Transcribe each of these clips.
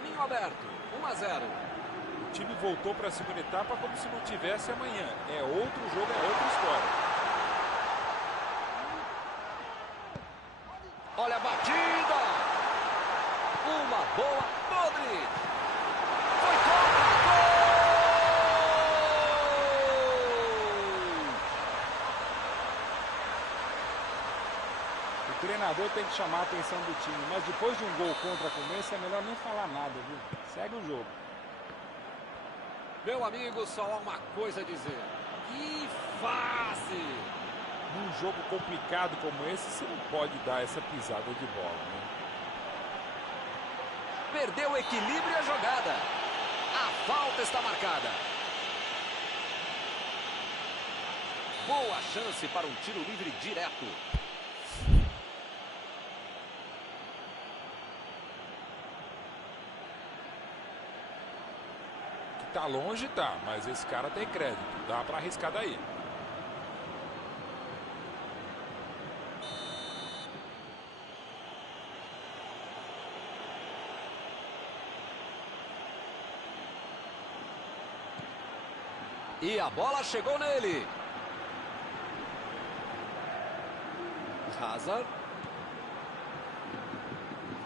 caminho aberto. 1-0. O time voltou para a segunda etapa como se não tivesse amanhã. É outro jogo, é outra história. Olha a batida. Uma boa. Modric. Foi contra. O treinador tem que chamar a atenção do time, mas depois de um gol contra como esse, é melhor nem falar nada, viu? Segue o jogo. Meu amigo, só há uma coisa a dizer. Que fase! Num jogo complicado como esse, você não pode dar essa pisada de bola, né? Perdeu o equilíbrio e a jogada. A falta está marcada. Boa chance para um tiro livre direto. Tá longe, tá, mas esse cara tem crédito. Dá pra arriscar daí. E a bola chegou nele. Hazard.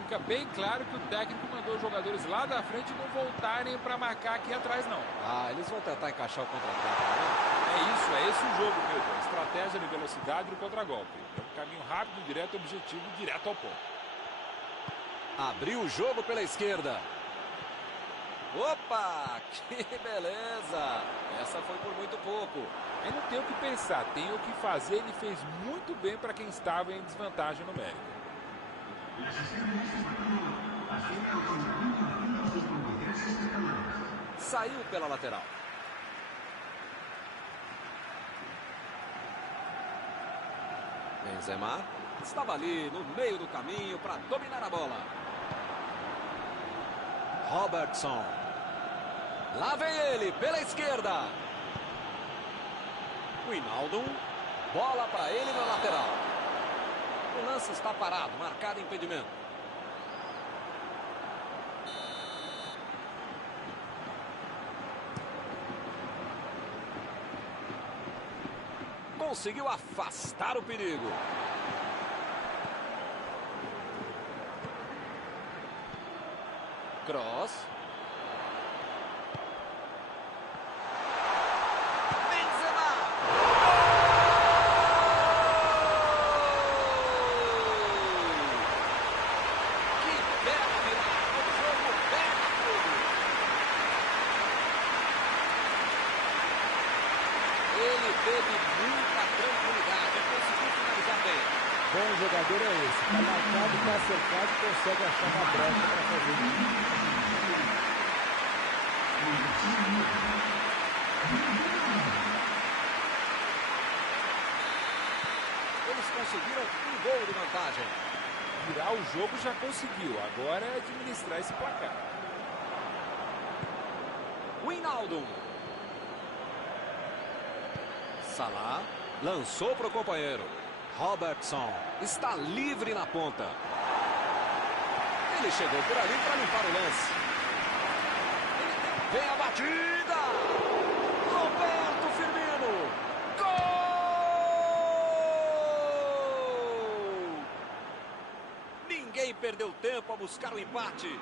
Fica bem claro que o técnico mandou os jogadores lá da frente não voltarem para marcar aqui atrás, não. Ah, eles vão tentar encaixar o contra-ataque, né? É isso, é esse o jogo mesmo. A estratégia de velocidade do contra-golpe. É um caminho rápido, direto, objetivo, direto ao ponto. Abriu o jogo pela esquerda. Opa, que beleza. Essa foi por muito pouco. Aí não tem o que pensar, tem o que fazer. Ele fez muito bem para quem estava em desvantagem numérica. Saiu pela lateral. Benzema estava ali no meio do caminho para dominar a bola. Robertson. Lá vem ele pela esquerda. Wijnaldum. Bola para ele na lateral. O lance está parado, marcado impedimento. Conseguiu afastar o perigo. Cross. Benzema. Que bela virada. O jogo pega tudo. Ele teve muita tranquilidade, conseguiu finalizar bem. Bom jogador é esse. Tá marcado, tá acertado e consegue achar uma brecha para fazer isso. Eles conseguiram um gol de vantagem. Virar o jogo já conseguiu. Agora é administrar esse placar. Wijnaldum. Salah lançou para o companheiro. Robertson está livre na ponta. Ele chegou por ali para limpar o lance. Vem a batida. Roberto Firmino. Gol! Ninguém perdeu tempo a buscar o empate.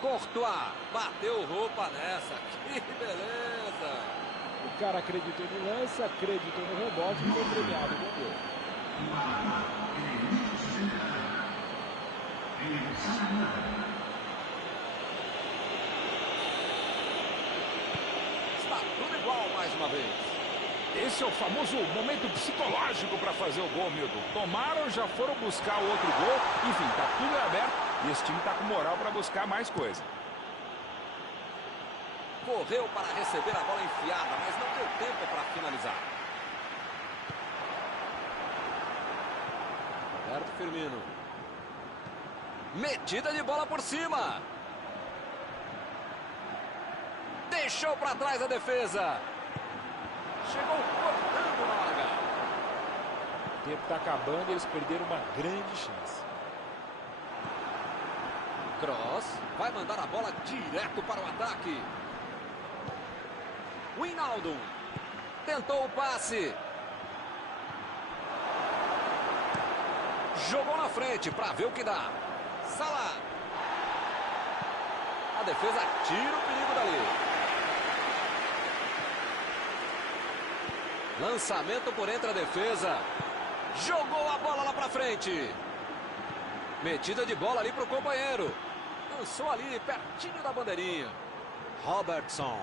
Courtois bateu roupa nessa. Que beleza! O cara acreditou no lance, acreditou no rebote e foi premiado com o gol. Está tudo igual mais uma vez. Esse é o famoso momento psicológico para fazer o gol, Milton. Tomaram, já foram buscar o outro gol. Enfim, tá tudo aberto e esse time tá com moral para buscar mais coisa. Correu para receber a bola enfiada, mas não deu tempo para finalizar. Roberto Firmino. Metida de bola por cima. Deixou para trás a defesa. Chegou cortando na hora. O tempo está acabando e eles perderam uma grande chance. Cross vai mandar a bola direto para o ataque. Wijnaldum tentou o passe. Jogou na frente para ver o que dá. Salah. A defesa tira o perigo dali. Lançamento por entre a defesa. Jogou a bola lá para frente. Metida de bola ali para o companheiro. Lançou ali pertinho da bandeirinha. Robertson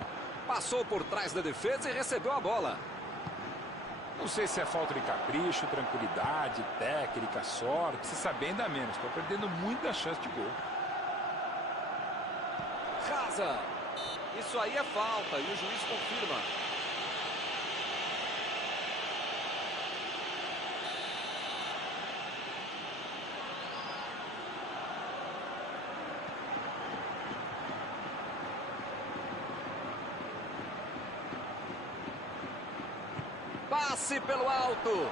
passou por trás da defesa e recebeu a bola. Não sei se é falta de capricho, tranquilidade, técnica, sorte. Se saber ainda menos. Estou perdendo muita chance de gol. Rasa. Isso aí é falta e o juiz confirma. Passe pelo alto.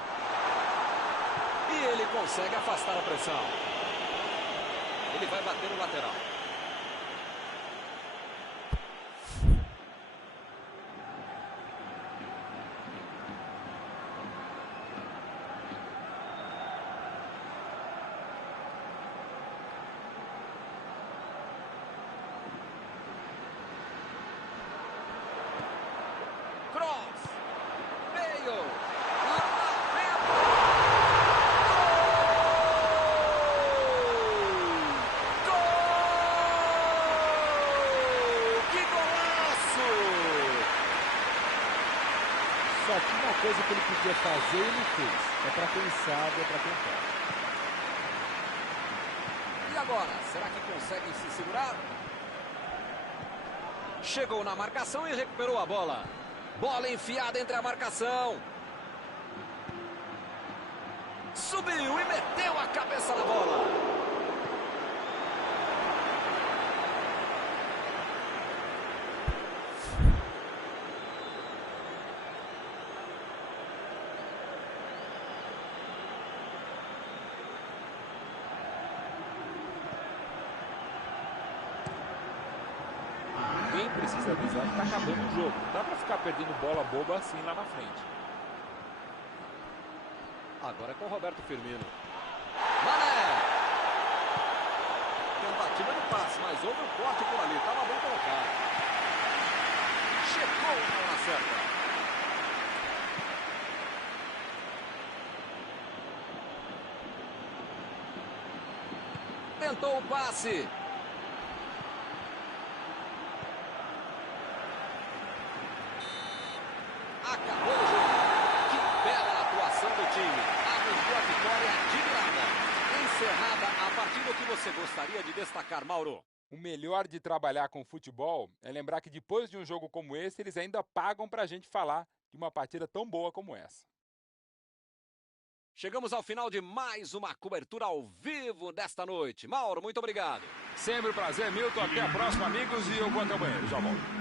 E ele consegue afastar a pressão. Ele vai bater no lateral. Só tinha uma coisa que ele podia fazer e ele fez. É para quem sabe, é para quem pode. E agora? Será que conseguem se segurar? Chegou na marcação e recuperou a bola. Bola enfiada entre a marcação. Subiu e meteu a cabeça na bola. Alguém precisa avisar que está acabando o jogo. Não dá para ficar perdendo bola boba assim lá na frente. Agora é com o Roberto Firmino. Mané! Tentativa de passe, mas houve um corte por ali. Estava bem colocado. Chegou na hora certa. Tentou o passe. Acabou o jogo. Que bela atuação do time. Arrancou a vitória admirada. Encerrada a partida, o que você gostaria de destacar, Mauro? O melhor de trabalhar com futebol é lembrar que depois de um jogo como esse, eles ainda pagam para a gente falar de uma partida tão boa como essa. Chegamos ao final de mais uma cobertura ao vivo desta noite. Mauro, muito obrigado. Sempre um prazer, Milton. Até a próxima, amigos. E eu vou até o banheiro. Já volto.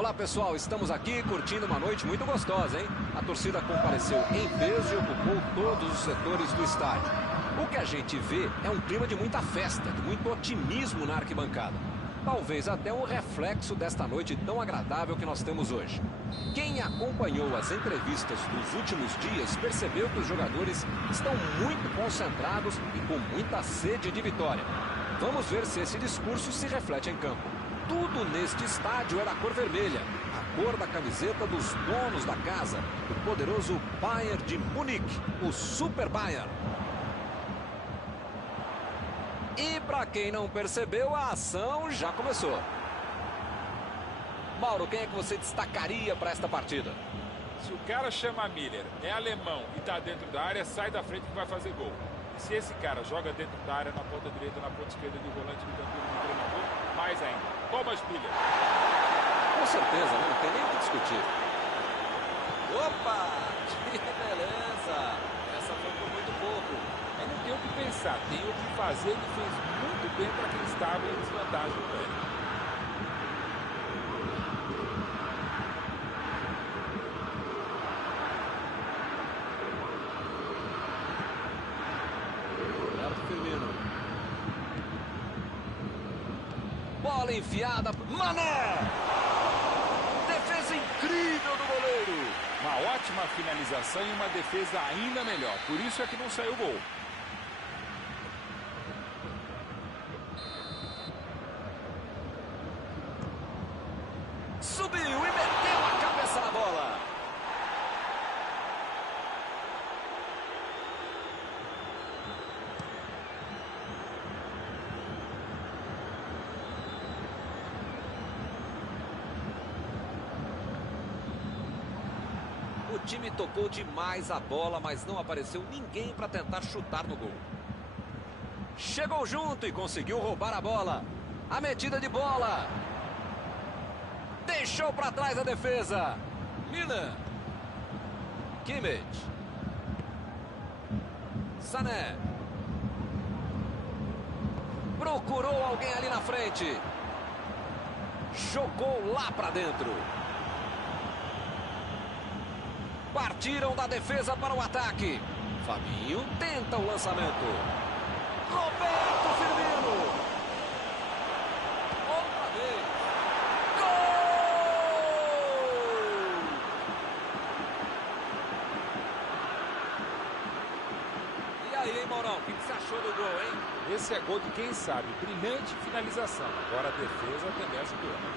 Olá, pessoal, estamos aqui curtindo uma noite muito gostosa, hein? A torcida compareceu em peso e ocupou todos os setores do estádio. O que a gente vê é um clima de muita festa, de muito otimismo na arquibancada. Talvez até um reflexo desta noite tão agradável que nós temos hoje. Quem acompanhou as entrevistas dos últimos dias percebeu que os jogadores estão muito concentrados e com muita sede de vitória. Vamos ver se esse discurso se reflete em campo. Tudo neste estádio é da cor vermelha, a cor da camiseta dos donos da casa, o poderoso Bayern de Munique, o Super Bayern. E para quem não percebeu, a ação já começou. Mauro, quem é que você destacaria para esta partida? Se o cara chama Miller, é alemão e está dentro da área, sai da frente que vai fazer gol. E se esse cara joga dentro da área, na ponta direita, na ponta esquerda de volante do campo do treinador, mais ainda. Thomas Miller. Com certeza, não tem nem o que discutir. Opa! Que beleza! Essa foi por muito pouco. Aí não tem o que pensar, tem o que fazer. Ele fez muito bem para quem estava em desvantagem com ele. Bola enfiada, Mané! Defesa incrível do goleiro. Uma ótima finalização e uma defesa ainda melhor. Por isso é que não saiu gol. Subiu e meteu a cabeça na bola. O time tocou demais a bola, mas não apareceu ninguém para tentar chutar no gol. Chegou junto e conseguiu roubar a bola. A metida de bola. Deixou para trás a defesa. Milan. Kimmich. Sané. Procurou alguém ali na frente. Jogou lá para dentro. Partiram da defesa para o ataque. Fabinho tenta o lançamento. Roberto Firmino. Outra vez. Gol! E aí, hein, Maurão? O que você achou do gol, hein? Esse é gol de quem sabe. Brilhante finalização. Agora a defesa também ajudou, né?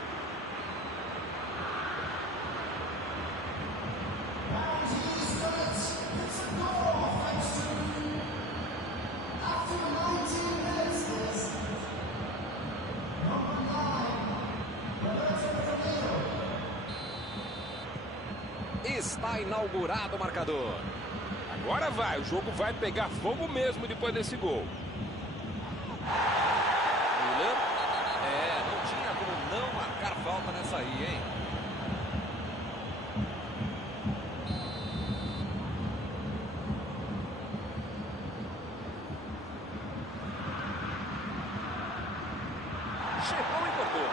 Está inaugurado o marcador. Agora vai, o jogo vai pegar fogo mesmo depois desse gol. Milan. Não tinha como não marcar falta nessa aí, hein? Chegou e cortou.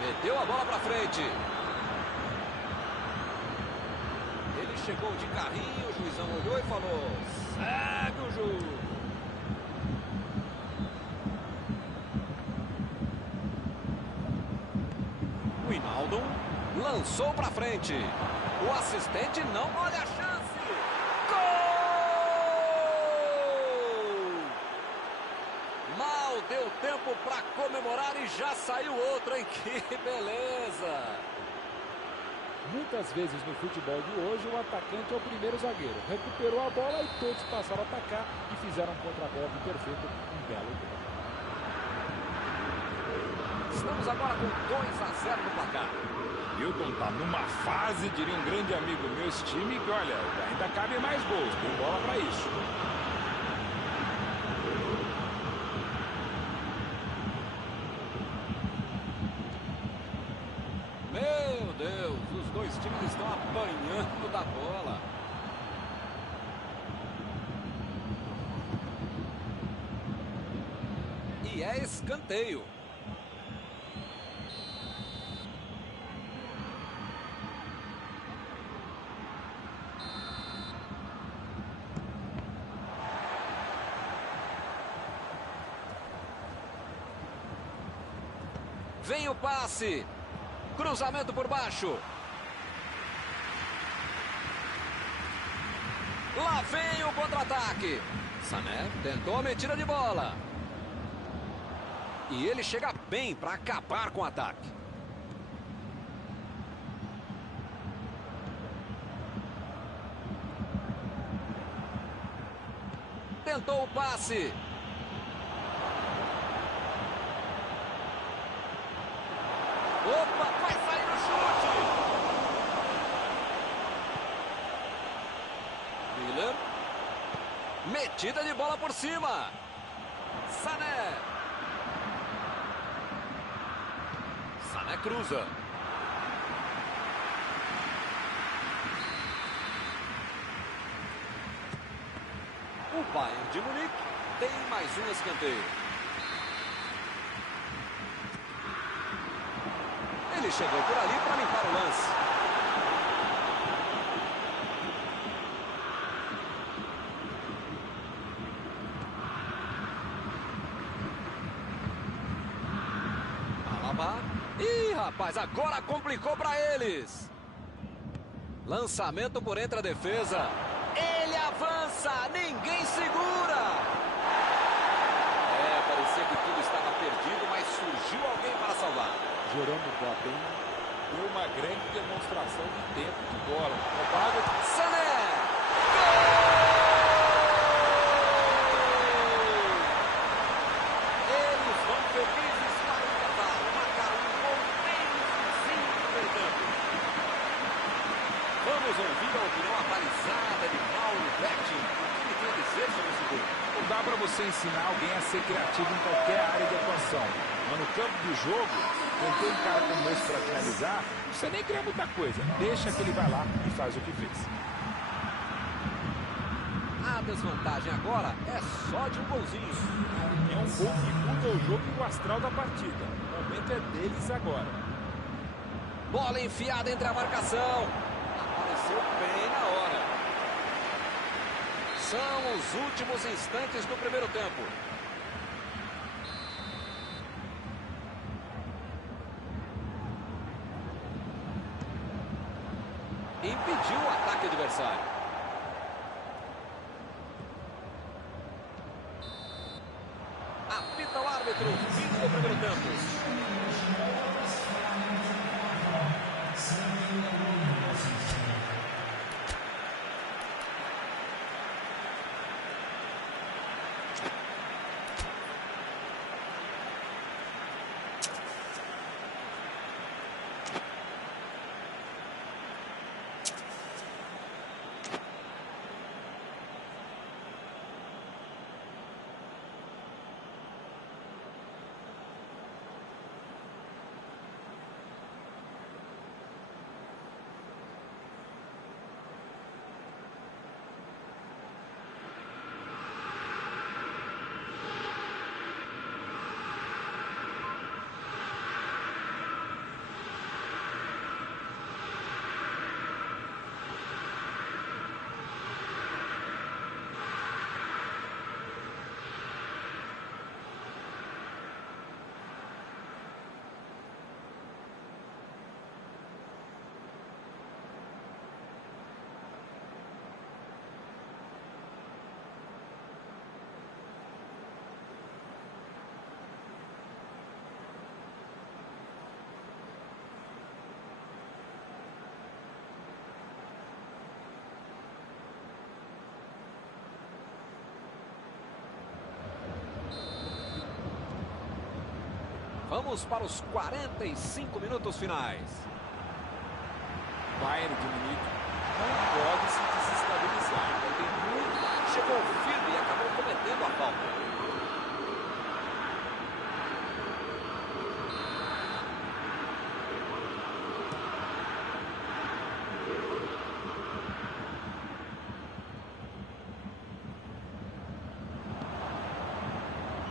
Meteu a bola pra frente. Ele chegou de carrinho, o juizão olhou e falou: segue o jogo. O Hinaldo lançou pra frente. O assistente não olha a chance. Gol! Mal deu tempo para comemorar e já saiu outro, hein? Que beleza! Muitas vezes no futebol de hoje o atacante é o primeiro zagueiro. Recuperou a bola e todos passaram a atacar e fizeram um contragolpe perfeito, um belo gol. Estamos agora com 2-0 no placar. Milton tá numa fase, diria um grande amigo meu, esse time que, olha, ainda cabe mais gols, tem bola para isso. Meu Deus, os dois times estão apanhando da bola. E é escanteio. Vem o passe. Cruzamento por baixo. Lá vem o contra-ataque. Sané tentou a metida de bola. E ele chega bem para acabar com o ataque. Tentou o passe. Opa, vai sair no chute. Miller. Metida de bola por cima. Sané. Sané cruza. O Bayern de Munique tem mais um escanteio. Ele chegou por ali para limpar o lance. Alaba. Ih, rapaz, agora complicou para eles. Lançamento por entre a defesa. Ele avança, ninguém segura. Parecia que tudo estava perdido, mas surgiu alguém para salvar. Gerando Bob, hein? Uma grande demonstração de tempo de bola. Roubada. Sané! Gol! Eles vão felizes para o intervalo. Marcaram um gol bem no primeiro tempo. Vamos ouvir a opinião abalizada de Mauro Betting. O que ele tem a dizer sobre esse gol? Não dá para você ensinar alguém a ser criativo em qualquer área de atuação. Mas no campo do jogo, quando tem um cara como esse para finalizar, não precisa nem criar muita coisa. Deixa que ele vai lá e faz o que fez. A desvantagem agora é só de um golzinho. É um gol que muda o jogo e o astral da partida. O momento é deles agora. Bola enfiada entre a marcação. Apareceu bem na hora. São os últimos instantes do primeiro tempo. Impediu o ataque adversário. Apita o árbitro. Fim do primeiro tempo. Vamos para os 45 minutos finais. Bayern de Munique não pode se desestabilizar. Tem muito. Chegou firme e acabou cometendo a falta.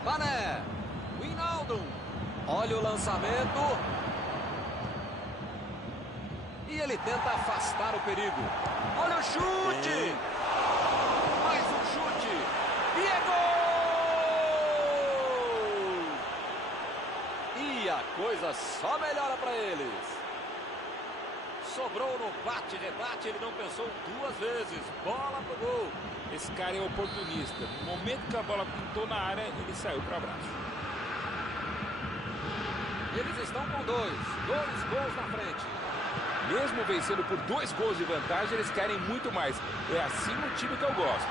Mané. Wijnaldum. Olha o lançamento. E ele tenta afastar o perigo. Olha o chute. Mais um chute. E é gol! E a coisa só melhora para eles. Sobrou no bate-rebate, ele não pensou duas vezes. Bola pro gol. Esse cara é oportunista. No momento que a bola pintou na área, ele saiu para abraço. Eles estão com dois gols na frente. Mesmo vencendo por 2 gols de vantagem, eles querem muito mais. É assim o time que eu gosto.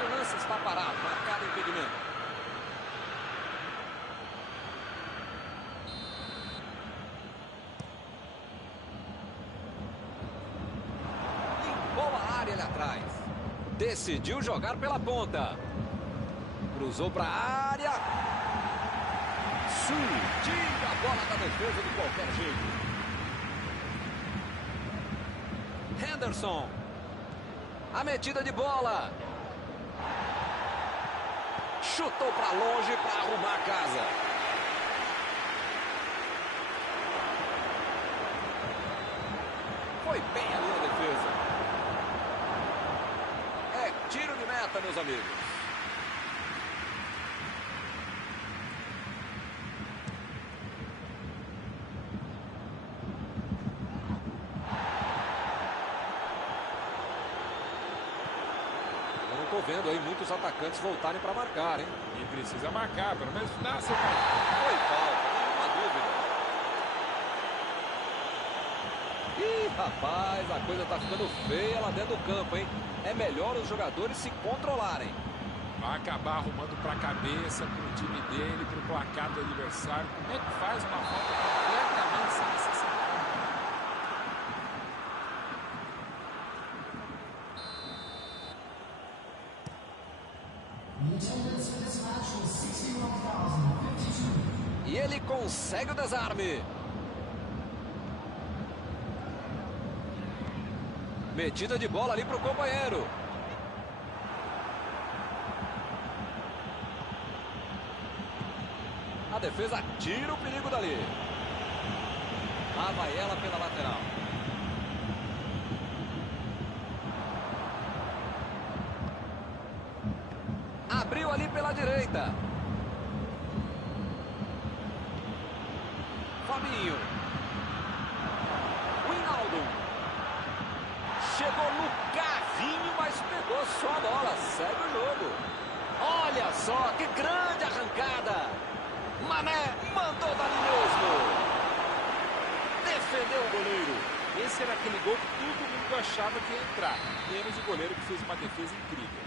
O lance está parado, marcado impedimento. Limpou a área ali atrás. Decidiu jogar pela ponta. Cruzou para a área. Tira a bola da defesa de qualquer jeito. Henderson. A metida de bola. Chutou para longe para arrumar a casa. Foi bem ali na defesa. É tiro de meta, meus amigos. Estou vendo aí muitos atacantes voltarem para marcar, hein? E precisa marcar, pelo menos na sequência. Foi falta, nenhuma dúvida. Ih, rapaz, a coisa tá ficando feia lá dentro do campo, hein? É melhor os jogadores se controlarem. Vai acabar arrumando para a cabeça, para o time dele, para o placar do adversário. Como é que faz uma falta completamente sem necessidade? E ele consegue o desarme. Metida de bola ali para o companheiro. A defesa tira o perigo dali. Lá vai ela pela lateral. Abriu ali pela direita. Fabinho. Wijnaldum. Chegou no carrinho, mas pegou só a bola. Segue o jogo. Olha só, que grande arrancada. Mané mandou dali mesmo. Defendeu o goleiro. Esse era aquele gol que todo mundo achava que ia entrar. Menos o goleiro que fez uma defesa incrível.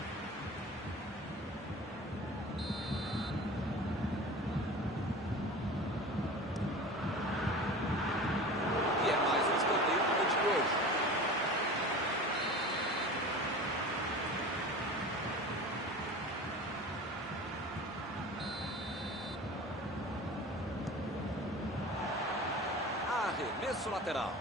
Arremesso lateral.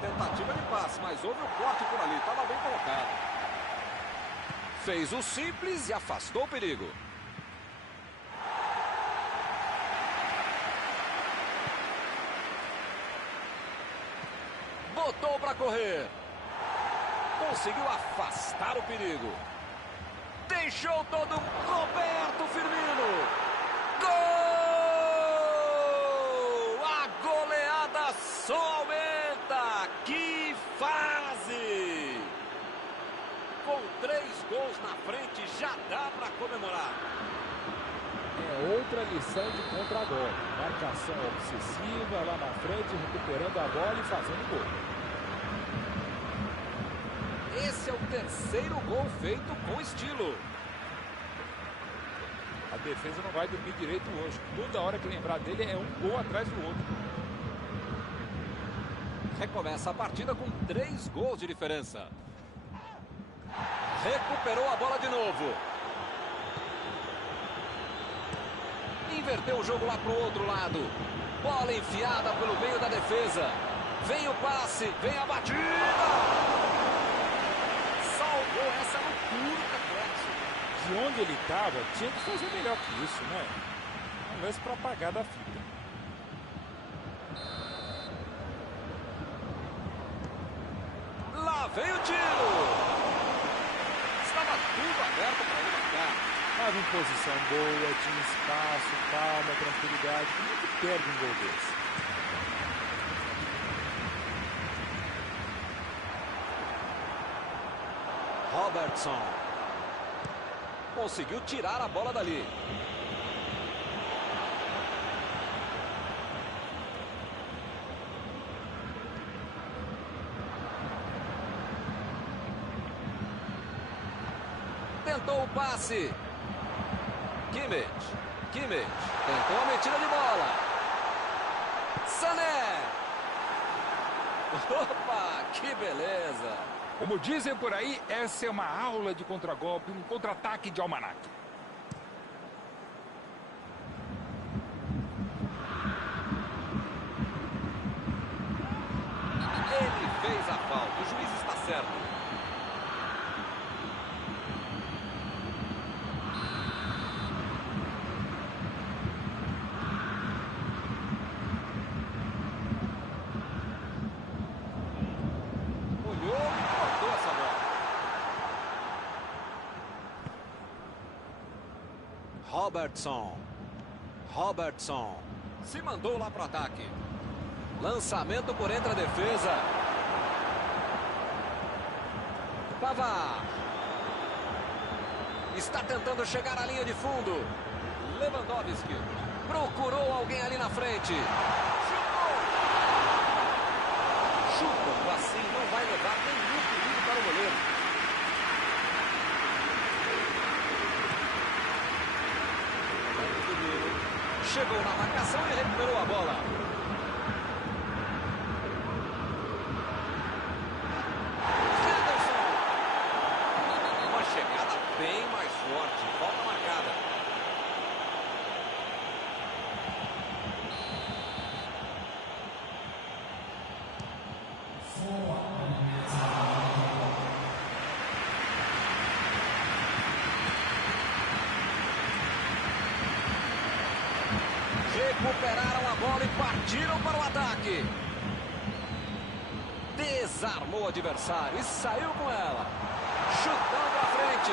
Tentativa de passe, mas houve um corte por ali. Estava bem colocado. Fez o simples e afastou o perigo. Botou para correr. Conseguiu afastar o perigo. Deixou todo Roberto Firmino. Gol! A goleada só aumenta. Que fase! Com 3 gols na frente, já dá para comemorar. É outra lição de contra-golpe. Marcação obsessiva lá na frente, recuperando a bola e fazendo gol. Esse é o 3º gol feito com estilo. A defesa não vai dormir direito hoje. Toda hora que lembrar dele é um gol atrás do outro. Recomeça a partida com 3 gols de diferença. Recuperou a bola de novo. Inverteu o jogo lá para o outro lado. Bola enfiada pelo meio da defesa. Vem o passe, vem a batida. Salvou essa no puro reflexo. De onde ele estava, tinha que fazer melhor que isso, né? Um lance para apagar da fita. Lá vem o tiro. Estava estava em posição boa, tinha espaço, calma, tranquilidade. Como é que perde um gol desse? Robertson conseguiu tirar a bola dali. Tentou o passe. Kimmich tentou a metida de bola. Sané. Opa, que beleza. Como dizem por aí, essa é uma aula de contragolpe, um contra-ataque de almanaque. Ele fez a falta, o juiz está certo. Robertson se mandou lá para o ataque. Lançamento por entre a defesa. Pavard está tentando chegar à linha de fundo. Lewandowski procurou alguém ali na frente. Chutando assim não vai levar nenhum perigo para o goleiro. Chegou na marcação e recuperou a bola. Henderson. Uma chegada bem mais forte. Falta marcada. Recuperaram a bola e partiram para o ataque. Desarmou o adversário e saiu com ela. Chutando para frente.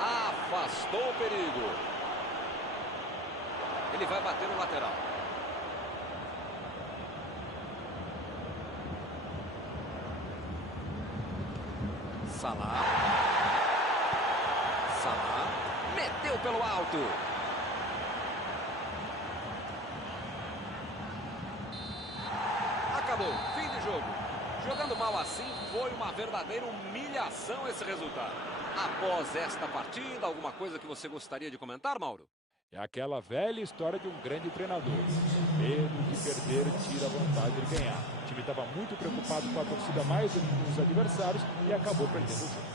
Afastou o perigo. Ele vai bater no lateral. Salah meteu pelo alto. Acabou, fim de jogo. Jogando mal assim, foi uma verdadeira humilhação esse resultado. Após esta partida, alguma coisa que você gostaria de comentar, Mauro? É aquela velha história de um grande treinador. Medo de perder tira a vontade de ganhar. O time estava muito preocupado com a torcida mais do que com os adversários e acabou perdendo o jogo.